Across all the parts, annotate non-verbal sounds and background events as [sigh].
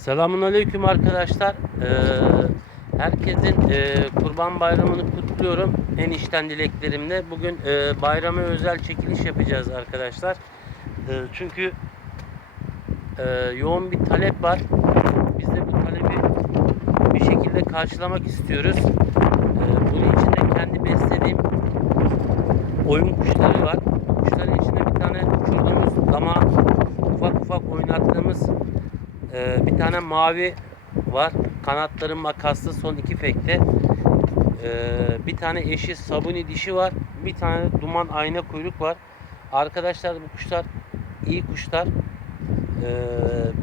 Selamun Aleyküm arkadaşlar. Ee, herkesin e, Kurban Bayramı'nı kutluyorum. En içten dileklerimle. Bugün e, bayrama özel çekiliş yapacağız arkadaşlar. E, çünkü e, yoğun bir talep var. Biz de bu talebi bir şekilde karşılamak istiyoruz. E, bunun için de kendi beslediğim oyun kuşları var. Kuşların içinde bir tane uçurduğumuz dama ufak ufak oynattığımız ee, bir tane mavi var. Kanatları makaslı son iki fekte. Ee, bir tane eşi sabuni dişi var. Bir tane duman ayna kuyruk var. Arkadaşlar bu kuşlar iyi kuşlar. Ee,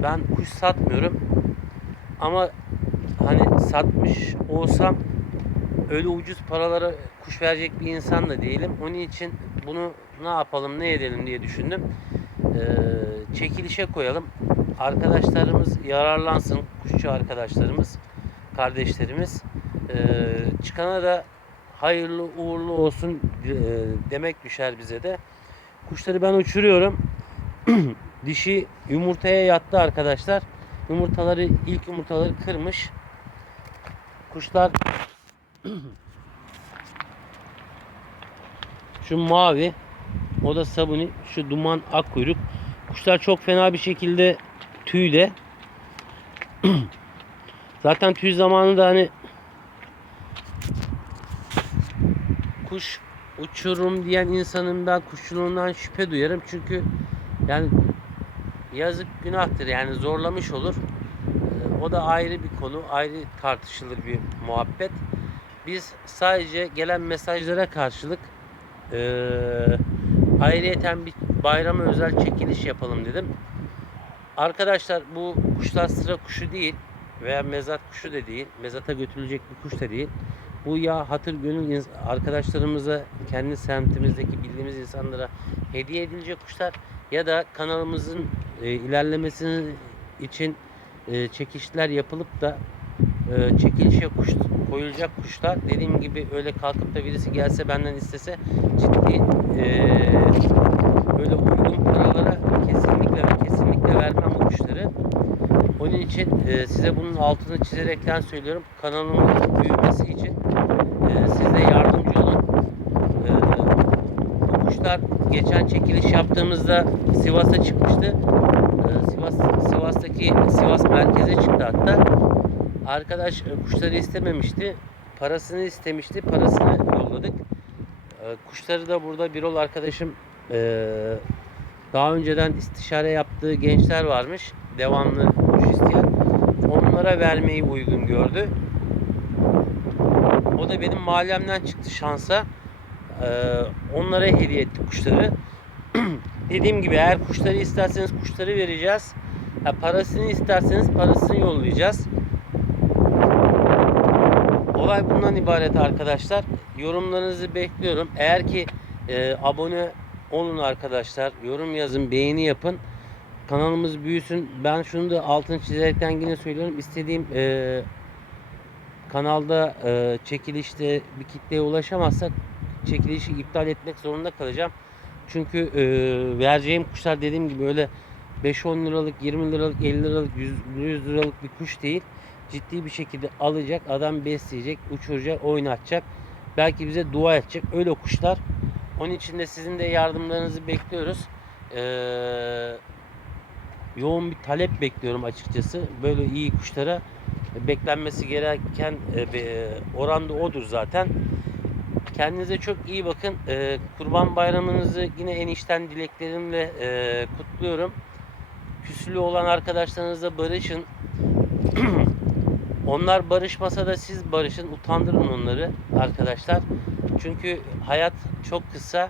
ben kuş satmıyorum. Ama hani satmış olsam öyle ucuz paralara kuş verecek bir insan da değilim. Onun için bunu ne yapalım ne edelim diye düşündüm. Ee, çekilişe koyalım. Arkadaşlarımız yararlansın. Kuşçu arkadaşlarımız, kardeşlerimiz. Ee, çıkana da hayırlı uğurlu olsun e, demek düşer bize de. Kuşları ben uçuruyorum. [clears throat] Dişi yumurtaya yattı arkadaşlar. Yumurtaları ilk yumurtaları kırmış. Kuşlar [clears throat] şu mavi o da sabuni şu duman ak kuyruk kuşlar çok fena bir şekilde tüyde [clears throat] zaten tüy zamanında hani kuş uçururum diyen insanın ben kuşçuluğundan şüphe duyarım. Çünkü yani yazık günahtır. Yani zorlamış olur. Ee, o da ayrı bir konu ayrı tartışılır bir muhabbet. Biz sadece gelen mesajlara karşılık ee, ayrıyeten bir bayrama özel çekiliş yapalım dedim. Arkadaşlar bu kuşlar sıra kuşu değil veya mezat kuşu da değil. Mezata götürülecek bir kuş da değil. Bu ya hatır gönül arkadaşlarımıza, kendi semtimizdeki bildiğimiz insanlara hediye edilecek kuşlar ya da kanalımızın e, ilerlemesi için e, çekişler yapılıp da e, çekilişe kuş koyulacak kuşlar dediğim gibi öyle kalkıp da birisi gelse benden istese ciddi e, böyle uygun paralara kesinlikle ve kesinlikle kuşları. Onun için e, size bunun altını çizerekten söylüyorum. Kanalımın büyümesi için e, siz de yardımcı olun. E, bu kuşlar geçen çekiliş yaptığımızda Sivas'a çıkmıştı. E, Sivas Sivas'taki Sivas merkeze çıktı hatta. Arkadaş e, kuşları istememişti. Parasını istemişti. Parasını yolladık. E, Kuşları da burada Birol arkadaşım e, daha önceden istişare yaptığı gençler varmış. Devamlı kuş isteyen. Onlara vermeyi uygun gördü. O da benim mahallemden çıktı şansa. E, Onlara hediye etti kuşları. [clears throat] Dediğim gibi eğer kuşları isterseniz kuşları vereceğiz. Ha, parasını isterseniz parasını yollayacağız. Olay bundan ibaret arkadaşlar. Yorumlarınızı bekliyorum. Eğer ki e, abone olun arkadaşlar. Yorum yazın, beğeni yapın. Kanalımız büyüsün. Ben şunu da altını çizerekten yine söylüyorum. İstediğim e, kanalda e, çekilişte bir kitleye ulaşamazsak çekilişi iptal etmek zorunda kalacağım. Çünkü e, vereceğim kuşlar dediğim gibi öyle 5-10 liralık, 20 liralık, 50 liralık, 100, 100 liralık bir kuş değil. Ciddi bir şekilde alacak, adam besleyecek, uçuracak, oynatacak. Belki bize dua edecek. Öyle kuşlar. Onun için de sizin de yardımlarınızı bekliyoruz. Ee, yoğun bir talep bekliyorum açıkçası. Böyle iyi kuşlara beklenmesi gereken e, be- oranda odur zaten. Kendinize çok iyi bakın. Ee, Kurban Bayramınızı yine en içten dileklerimle e, kutluyorum. Küslü olan arkadaşlarınızla barışın. [clears throat] Onlar barışmasa da siz barışın. Utandırın onları arkadaşlar. Çünkü hayat çok kısa.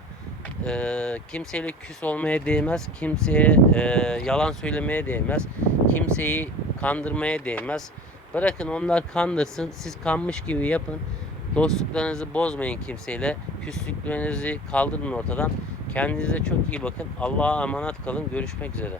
Ee, kimseyle küs olmaya değmez. Kimseye e, yalan söylemeye değmez. Kimseyi kandırmaya değmez. Bırakın onlar kandırsın. Siz kanmış gibi yapın. Dostluklarınızı bozmayın kimseyle. Küslüklerinizi kaldırın ortadan. Kendinize çok iyi bakın. Allah'a emanet kalın. Görüşmek üzere.